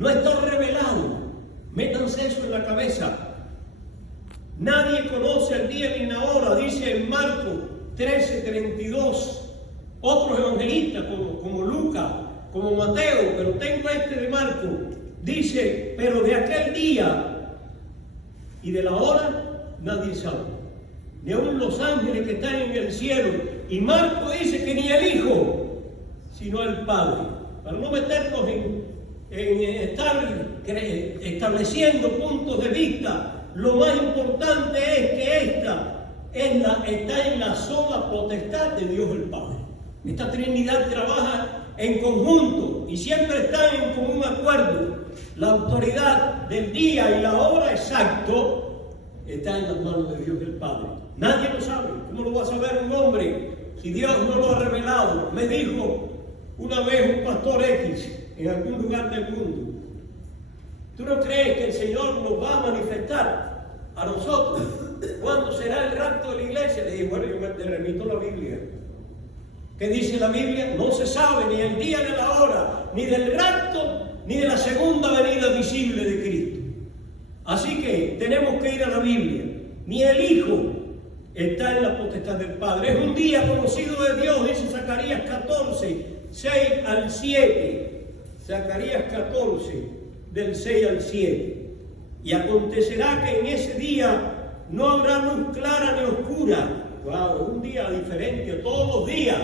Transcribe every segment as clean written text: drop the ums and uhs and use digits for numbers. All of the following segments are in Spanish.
no está revelado. Métanse eso en la cabeza. Nadie conoce el día ni la hora, dice en Marcos 13:32. Otros evangelistas como Lucas, como Mateo, pero tengo este de Marcos, dice, pero de aquel día y de la hora nadie sabe, ni aun los ángeles que están en el cielo. Y Marcos dice que ni el Hijo, sino el Padre. Para no meternos en estar estableciendo puntos de vista, lo más importante es que esta está en la sola potestad de Dios el Padre. Esta Trinidad trabaja en conjunto y siempre están en común acuerdo. La autoridad del día y la hora exacto está en las manos de Dios el Padre. Nadie lo sabe. ¿Cómo lo va a saber un hombre si Dios no lo ha revelado? Me dijo una vez un pastor X en algún lugar del mundo: ¿tú no crees que el Señor nos va a manifestar a nosotros cuándo será el rapto de la iglesia? Le dije, bueno, yo te remito la Biblia. ¿Qué dice la Biblia? No se sabe ni el día ni la hora, ni del rapto, ni de la segunda venida visible de Cristo. Así que tenemos que ir a la Biblia. Ni el Hijo está en la potestad del Padre. Es un día conocido de Dios, dice Zacarías 14, 6 al 7. Zacarías 14, del 6 al 7. Y acontecerá que en ese día no habrá luz clara ni oscura. Wow, un día diferente a todos los días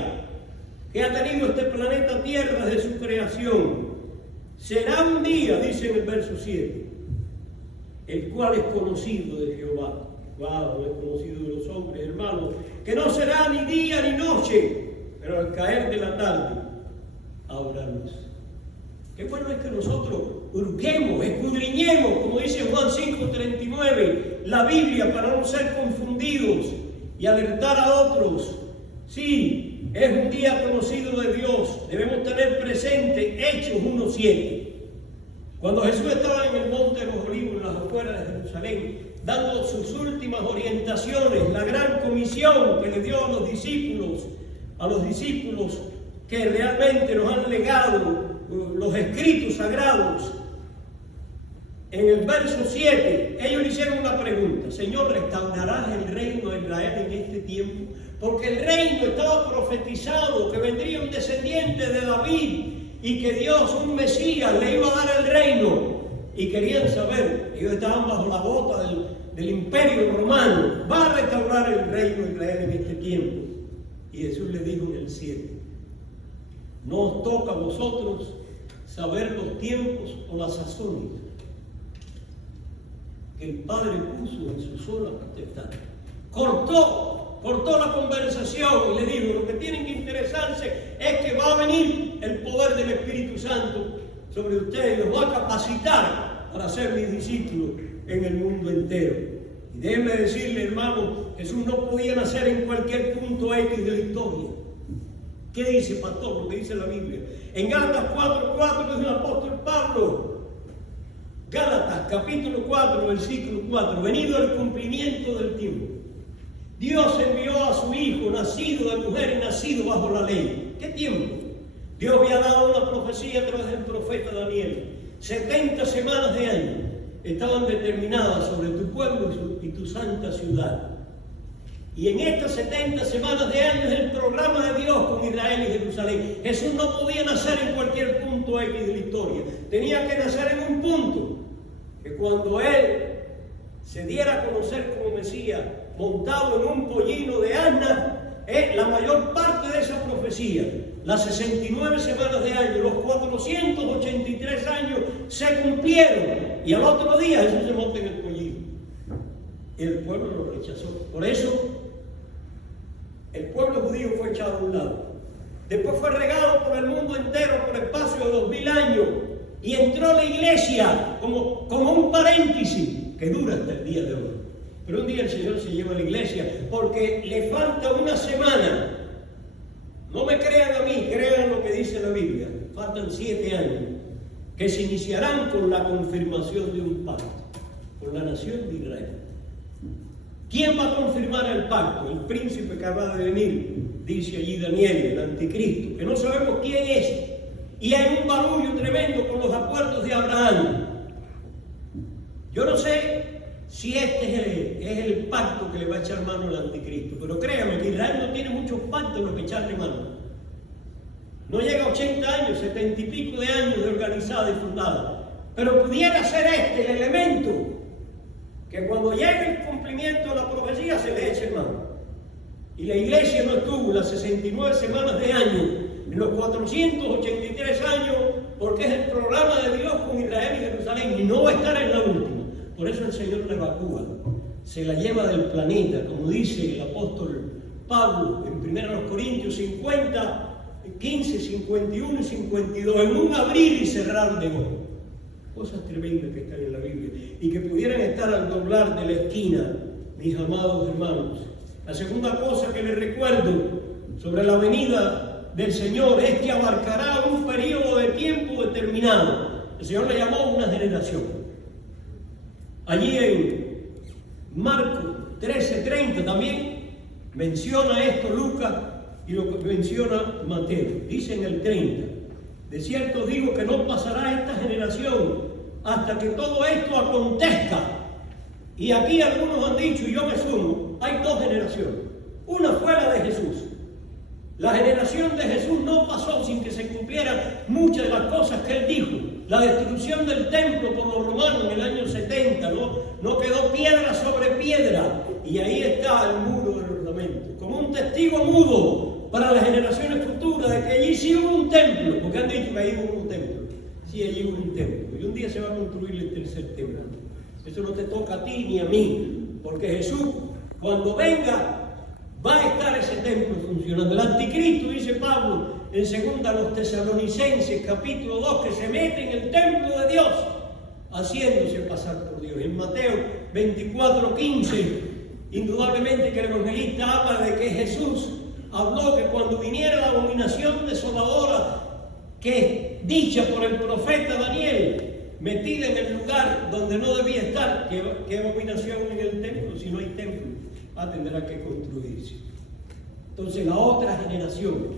que ha tenido este planeta Tierra desde su creación. Será un día, dice en el verso 7, el cual es conocido de Jehová. Wow, es conocido de los hombres, hermanos, que no será ni día ni noche, pero al caer de la tarde habrá luz. Qué bueno es que nosotros hurguemos, escudriñemos, como dice Juan 5:39, la Biblia para no ser confundidos y alertar a otros. Sí, es un día conocido de Dios. Debemos tener presente Hechos 1:7. Cuando Jesús estaba en el monte de los Olivos, en las afueras de Jerusalén, dando sus últimas orientaciones, la gran comisión que le dio a los discípulos que realmente nos han legado los escritos sagrados. En el verso 7, ellos le hicieron una pregunta: Señor, ¿restaurarás el reino de Israel en este tiempo? Porque el reino estaba profetizado, que vendría un descendiente de David y que Dios, un Mesías, le iba a dar el reino. Y querían saber, ellos estaban bajo la bota del imperio romano: ¿va a restaurar el reino de Israel en este tiempo? Y Jesús le dijo en el 7, no os toca a vosotros saber los tiempos o las sazones que el Padre puso en su sola potestad. Cortó la conversación y le dijo: lo que tienen que interesarse es que va a venir el poder del Espíritu Santo sobre ustedes, los va a capacitar para ser mis discípulos en el mundo entero. Y déjenme decirle, hermano, Jesús no podía nacer en cualquier punto X de la historia. ¿Qué dice, pastor? Lo que dice la Biblia. En Gálatas 4:4 dice el apóstol Pablo. Gálatas capítulo 4, versículo 4. Venido el cumplimiento del tiempo, Dios envió a su Hijo, nacido de mujer y nacido bajo la ley. ¿Qué tiempo? Dios había dado una profecía a través del profeta Daniel. 70 semanas de año estaban determinadas sobre tu pueblo y tu santa ciudad. Y en estas 70 semanas de años el programa de Dios con Israel y Jerusalén. Jesús no podía nacer en cualquier punto X de la historia. Tenía que nacer en un punto que cuando Él se diera a conocer como Mesías, montado en un pollino de asna, la mayor parte de esa profecía, las 69 semanas de año, los 483 años se cumplieron. Y al otro día Jesús se monta en el pollino. Y el pueblo lo rechazó. Por eso el pueblo judío fue echado a un lado. Después fue regado por el mundo entero por espacio de 2000 años. Y entró la iglesia como un paréntesis que dura hasta el día de hoy. Pero un día el Señor se lleva a la iglesia porque le falta una semana. No me crean a mí, crean lo que dice la Biblia. Faltan 7 años que se iniciarán con la confirmación de un pacto con la nación de Israel. ¿Quién va a confirmar el pacto? El príncipe que acaba de venir, dice allí Daniel, el anticristo, que no sabemos quién es. y hay un barullo tremendo con los acuerdos de Abraham. Yo no sé si este es el pacto que le va a echar mano al anticristo, pero créame que Israel no tiene muchos pactos en los que echarle mano. No llega a 80 años, 70 y pico de años de organizada y fundada, pero pudiera ser este el elemento que cuando llegue el cumplimiento de la profecía se le eche mano. Y la iglesia no estuvo las 69 semanas de año, en los 483 años, porque es el programa de Dios con Israel y Jerusalén, y no va a estar en la última. Por eso el Señor la evacúa, se la lleva del planeta, como dice el apóstol Pablo en 1 Corintios 50, 15, 51 y 52, en un abrir y cerrar de ojos. Cosas tremendas que están en la Biblia y que pudieran estar al doblar de la esquina, mis amados hermanos. La segunda cosa que les recuerdo sobre la venida del Señor es que abarcará un periodo de tiempo determinado. El Señor le llamó una generación. Allí en Marcos 13:30 también menciona esto Lucas y lo menciona Mateo. Dice en el 30, de cierto digo que no pasará esta generación hasta que todo esto acontezca. Y aquí algunos han dicho, y yo me sumo, hay dos generaciones. Una fue la de Jesús. La generación de Jesús no pasó sin que se cumplieran muchas de las cosas que él dijo. La destrucción del templo por los romanos en el año 70, no quedó piedra sobre piedra. Y ahí está el muro de los lamentos, como un testigo mudo para las generaciones futuras de que allí sí hubo un templo, porque han dicho que ahí hubo un templo. Sí, allí hubo un templo. Y un día se va a construir el tercer templo. Eso no te toca a ti ni a mí, porque Jesús, cuando venga, va a estar ese templo funcionando. El anticristo, dice Pablo en 2 a los Tesalonicenses, capítulo 2, que se mete en el templo de Dios, haciéndose pasar por Dios. En Mateo 24:15, indudablemente que el evangelista habla de que Jesús habló que cuando viniera la abominación desoladora, que dicha por el profeta Daniel, metida en el lugar donde no debía estar, ¿qué abominación en el templo? Si no hay templo, tendrá que construirse. Entonces la otra generación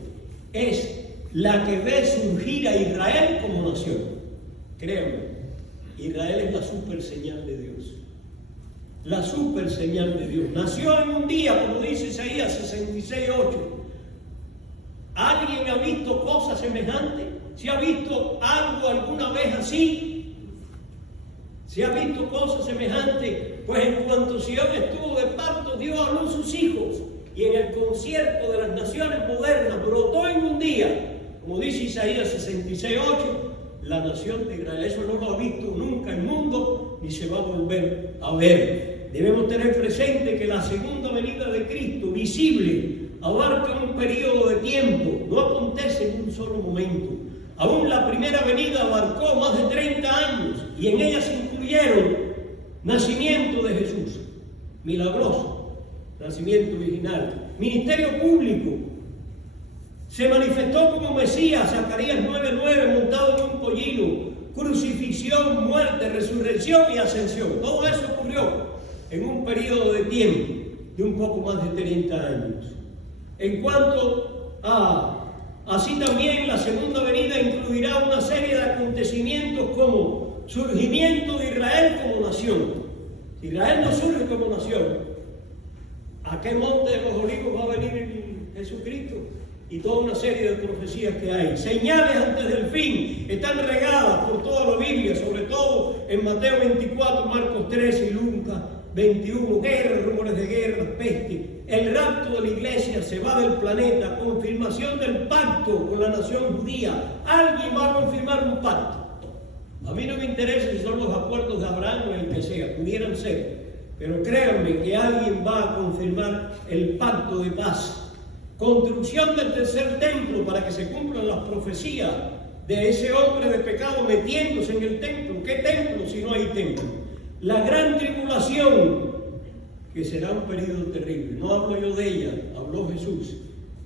es la que ve surgir a Israel como nación. Créanme, Israel es la super señal de Dios. La super señal de Dios. Nació en un día, como dice Isaías 66:8. ¿Alguien ha visto cosas semejantes? ¿Se ha visto algo alguna vez así? ¿Se ha visto cosas semejantes? Pues en cuanto Sion estuvo de parto, dio a luz sus hijos. Y en el concierto de las naciones modernas brotó en un día, como dice Isaías 66:8, la nación de Israel. Eso no lo ha visto nunca el mundo, ni se va a volver a ver. Debemos tener presente que la segunda venida de Cristo, visible, abarca un periodo de tiempo, no acontece en un solo momento. Aún la primera venida abarcó más de 30 años y en ella se incluyeron nacimiento de Jesús, milagroso, nacimiento original, ministerio público, se manifestó como Mesías, Zacarías 9:9, montado en un pollino, crucifixión, muerte, resurrección y ascensión. Todo eso ocurrió en un periodo de tiempo de un poco más de 30 años. En cuanto a así también la segunda venida incluirá una serie de acontecimientos como surgimiento de Israel como nación. Si Israel no surge como nación, ¿a qué monte de los olivos va a venir Jesucristo? Y toda una serie de profecías que hay. Señales antes del fin están regadas por toda la Biblia, sobre todo en Mateo 24, Marcos 13 y Lucas 21. Guerras, rumores de guerra, peste. El rapto de la iglesia, se va del planeta, confirmación del pacto con la nación judía. Alguien va a confirmar un pacto. A mí no me interesa si son los acuerdos de Abraham o el que sea, pudieran ser. Pero créanme que alguien va a confirmar el pacto de paz. Construcción del tercer templo para que se cumplan las profecías de ese hombre de pecado metiéndose en el templo. ¿Qué templo si no hay templo? La gran tribulación, que será un periodo terrible. No hablo yo de ella, habló Jesús.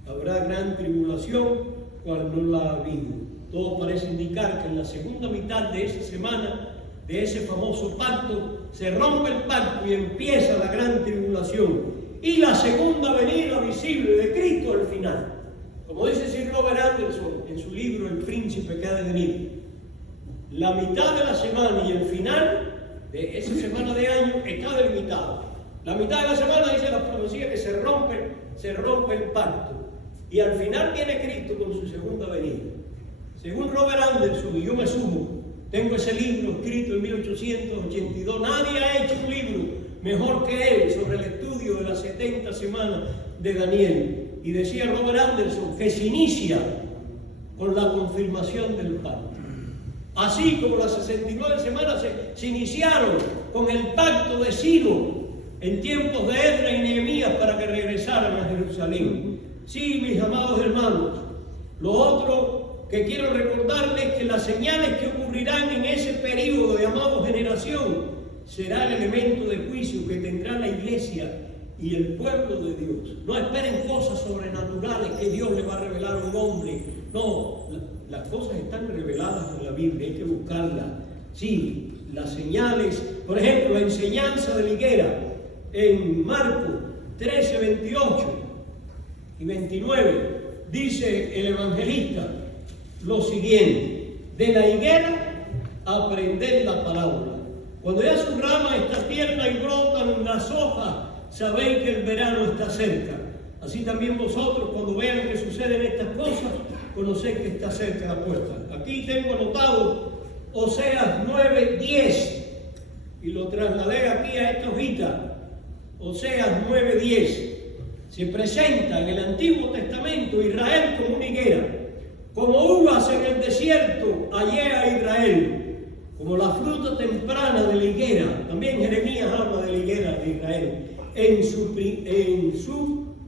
Habrá gran tribulación cual no la ha habido. Todo parece indicar que en la segunda mitad de esa semana, de ese famoso pacto, se rompe el pacto y empieza la gran tribulación. Y la segunda venida visible de Cristo al final. Como dice Sir Robert Anderson en su libro El Príncipe que ha de venir, la mitad de la semana y el final de esa semana de año está delimitado. La mitad de la semana dice la profecía que se rompe el pacto. Y al final viene Cristo con su segunda venida. Según Robert Anderson, y yo me sumo, tengo ese libro escrito en 1882. Nadie ha hecho un libro mejor que él sobre el estudio de las 70 semanas de Daniel. Y decía Robert Anderson que se inicia con la confirmación del pacto. Así como las 69 semanas se iniciaron con el pacto de Ciro en tiempos de Esdras y Nehemías para que regresaran a Jerusalén. Sí, mis amados hermanos, lo otro que quiero recordarles es que las señales que ocurrirán en ese periodo llamado generación será el elemento de juicio que tendrá la iglesia y el pueblo de Dios. No esperen cosas sobrenaturales que Dios le va a revelar a un hombre. No, las cosas están reveladas en la Biblia, hay que buscarlas. Sí, las señales, por ejemplo, la enseñanza de la higuera en Marcos 13, 28 y 29, dice el evangelista lo siguiente: de la higuera aprended la palabra. Cuando ya su rama está tierna y brotan las hojas, sabéis que el verano está cerca. Así también vosotros, cuando vean que suceden estas cosas, conocéis que está cerca la puerta. Aquí tengo anotado Oseas 9, 10 y lo trasladé aquí a esta hojita. Oseas 9, 10. Se presenta en el Antiguo Testamento Israel como una higuera. Como uvas en el desierto, hallé a Israel. Como la fruta temprana de la higuera. También Jeremías habla de la higuera de Israel. En su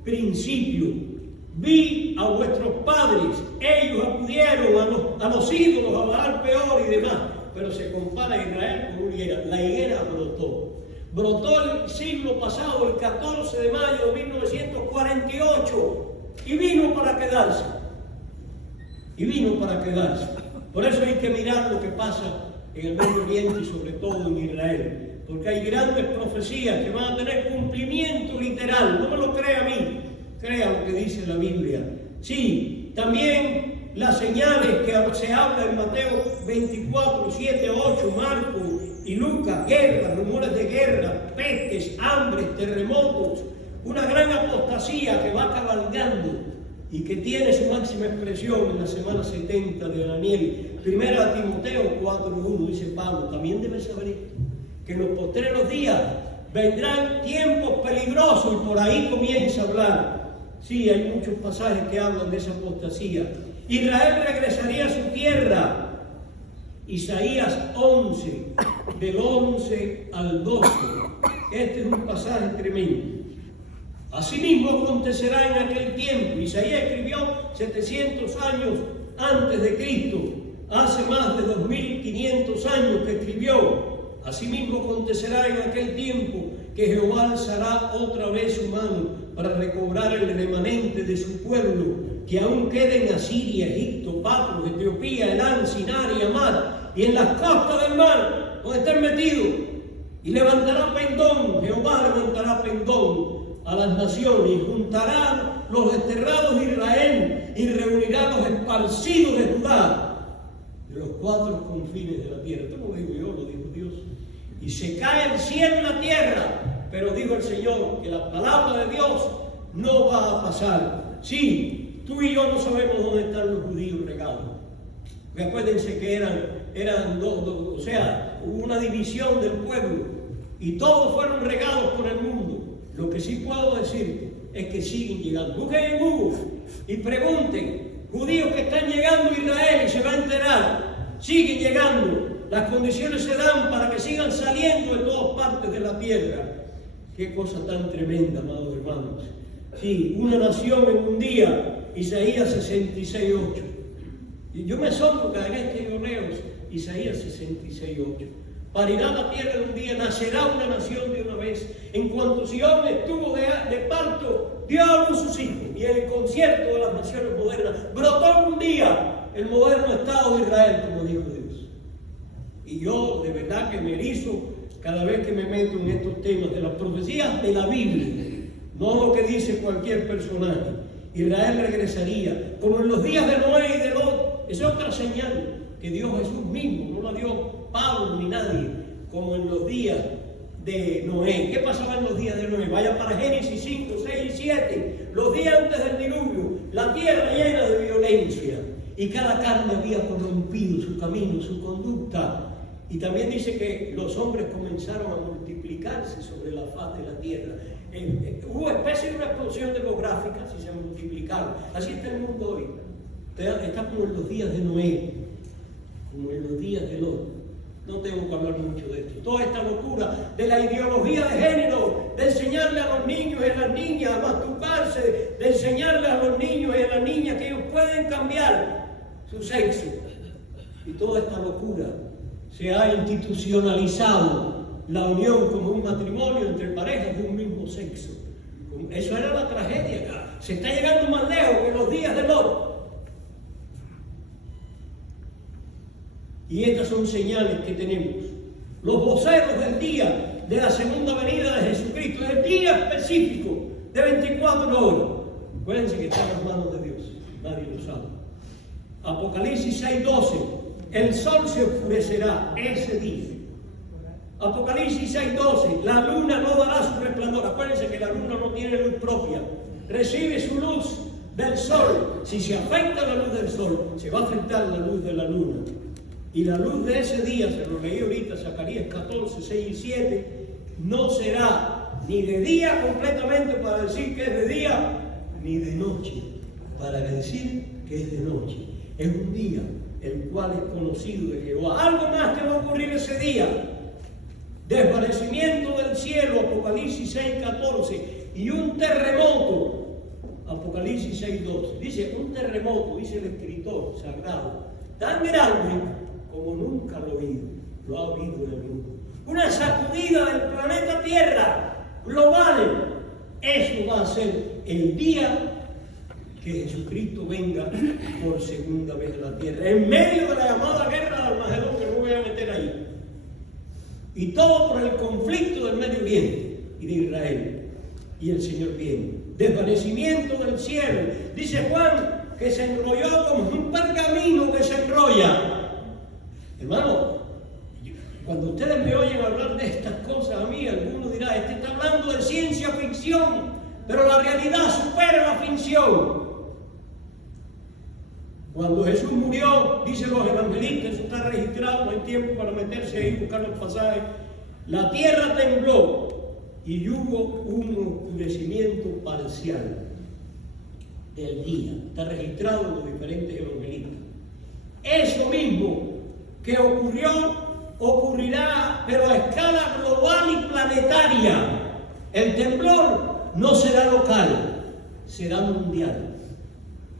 principio. Vi a vuestros padres, ellos acudieron a los ídolos, a Baal peor y demás. Pero se compara a Israel con una higuera. La higuera brotó. Brotó el siglo pasado, el 14 de mayo de 1948, y vino para quedarse. Y vino para quedarse. Por eso hay que mirar lo que pasa en el Medio Oriente y sobre todo en Israel. Porque hay grandes profecías que van a tener cumplimiento literal. No me lo crea a mí, crea lo que dice la Biblia. Sí, también las señales que se habla en Mateo 24, 7, 8, Marcos y Lucas: guerras, rumores de guerra, pestes, hambres, terremotos, una gran apostasía que va cabalgando y que tiene su máxima expresión en la semana 70 de Daniel. Primera Timoteo 4:1 dice Pablo: también debes saber esto, que en los postreros días vendrán tiempos peligrosos, y por ahí comienza a hablar. Sí, hay muchos pasajes que hablan de esa apostasía. Israel regresaría a su tierra. Isaías 11, del 11 al 12. Este es un pasaje tremendo. Asimismo acontecerá en aquel tiempo. Isaías escribió 700 años antes de Cristo. Hace más de 2500 años que escribió. Asimismo acontecerá en aquel tiempo que Jehová alzará otra vez su mano para recobrar el remanente de su pueblo, que aún queda en Asiria, Egipto, Patros, Etiopía, Elán, Sinar y Amad, y en las costas del mar, donde estén metidos. Y levantará pendón, Jehová levantará pendón a las naciones, y juntará los desterrados de Israel, y reunirá los esparcidos de Judá, de los cuatro confines de la tierra. Esto no lo digo yo, lo dijo Dios. Y se cae el cielo y la tierra, pero dijo el Señor que la palabra de Dios no va a pasar. Sí, tú y yo no sabemos dónde están los judíos regados. Acuérdense que eran dos, o sea, hubo una división del pueblo y todos fueron regados por el mundo. Lo que sí puedo decir es que siguen llegando. Busquen en Google y pregunten: judíos que están llegando a Israel, y se va a enterar. Siguen llegando. Las condiciones se dan para que sigan saliendo de todas partes de la tierra. Qué cosa tan tremenda, amados hermanos. Sí, una nación en un día, Isaías 66, 8. Y yo me asombro que en este libro, Isaías 66, 8. Parirá la tierra de un día, nacerá una nación de una vez. En cuanto Sion estuvo de parto, dio a luz sus hijos. Y en el concierto de las naciones modernas, brotó un día el moderno Estado de Israel, como dijo Dios. Y yo de verdad que me erizo cada vez que me meto en estos temas de las profecías de la Biblia, no lo que dice cualquier personaje. Israel regresaría, como en los días de Noé y de Lot. Esa es otra señal que dio Jesús mismo, no la dio Pablo ni nadie, como en los días de Noé. ¿Qué pasaba en los días de Noé? Vaya para Génesis 5, 6 y 7. Los días antes del diluvio, la tierra llena de violencia, y cada carne había corrompido su camino, su conducta. Y también dice que los hombres comenzaron a multiplicarse sobre la faz de la tierra. Hubo especie de una explosión demográfica, si se multiplicaron. Así está el mundo hoy. Está como en los días de Noé, como en los días de Lot. No tengo que hablar mucho de esto. Toda esta locura de la ideología de género, de enseñarle a los niños y a las niñas a masturbarse, de enseñarle a los niños y a las niñas que ellos pueden cambiar su sexo. Y toda esta locura se ha institucionalizado la unión como un matrimonio entre parejas de un mismo sexo. Eso era la tragedia. Se está llegando más lejos que los días de Lot. Y estas son señales que tenemos. Los voceros del día de la segunda venida de Jesucristo, el día específico de 24 horas. Acuérdense que está en las manos de Dios, nadie lo sabe. Apocalipsis 6:12, el sol se oscurecerá ese día. Apocalipsis 6:12, la luna no dará su resplandor. Acuérdense que la luna no tiene luz propia, recibe su luz del sol. Si se afecta la luz del sol, se va a afectar la luz de la luna. Y la luz de ese día, se lo leí ahorita, Zacarías 14, 6 y 7, no será ni de día completamente para decir que es de día, ni de noche para decir que es de noche. Es un día el cual es conocido de Jehová. Algo más que va a ocurrir ese día. Desvanecimiento del cielo, Apocalipsis 6, 14, y un terremoto, Apocalipsis 6, 12. Dice, un terremoto, dice el escritor sagrado, tan grande como nunca lo ha oído en el mundo. Una sacudida del planeta Tierra, global. Eso va a ser el día que Jesucristo venga por segunda vez a la tierra, en medio de la llamada guerra de Armagedón, que no voy a meter ahí. Y todo por el conflicto del Medio Oriente y de Israel. Y el Señor viene. Desvanecimiento del cielo. Dice Juan que se enrolló como un pergamino que se enrolla. Hermano, cuando ustedes me oyen hablar de estas cosas a mí, algunos dirán, este está hablando de ciencia ficción, pero la realidad supera la ficción. Cuando Jesús murió, dicen los evangelistas, eso está registrado, no hay tiempo para meterse ahí y buscar los pasajes, la tierra tembló y hubo un oscurecimiento parcial del día. Está registrado en los diferentes evangelistas. Eso mismo que ocurrirá, pero a escala global y planetaria. El temblor no será local, será mundial.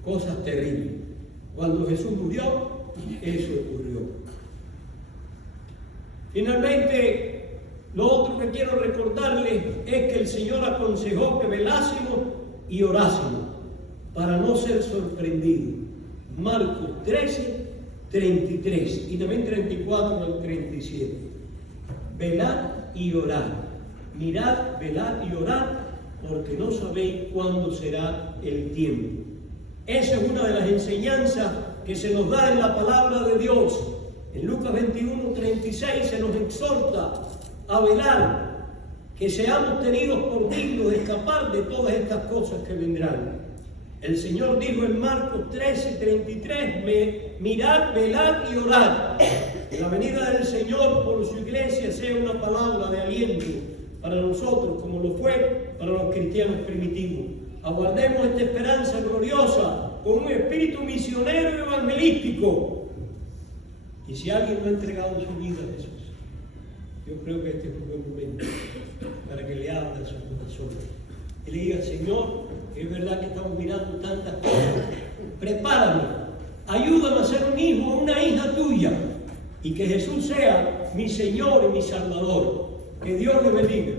Cosas terribles. Cuando Jesús murió, eso ocurrió. Finalmente, lo otro que quiero recordarles es que el Señor aconsejó que velásemos y orásemos para no ser sorprendidos. Marcos 13, 33 y también 34 al 37. Velad y orad. Mirad, velad y orad, porque no sabéis cuándo será el tiempo. Esa es una de las enseñanzas que se nos da en la palabra de Dios. En Lucas 21, 36 se nos exhorta a velar, que seamos tenidos por dignos de escapar de todas estas cosas que vendrán. El Señor dijo en Marcos 13, 33, mirad, velad y orad. Que la venida del Señor por su iglesia sea una palabra de aliento para nosotros, como lo fue para los cristianos primitivos. Aguardemos esta esperanza gloriosa con un espíritu misionero y evangelístico. Y si alguien no ha entregado su vida a Jesús, yo creo que este es un buen momento para que le hable a su corazón y le diga, Señor, es verdad que estamos mirando tantas cosas, prepárame, ayúdame a ser un hijo o una hija tuya, y que Jesús sea mi Señor y mi Salvador. Que Dios le bendiga.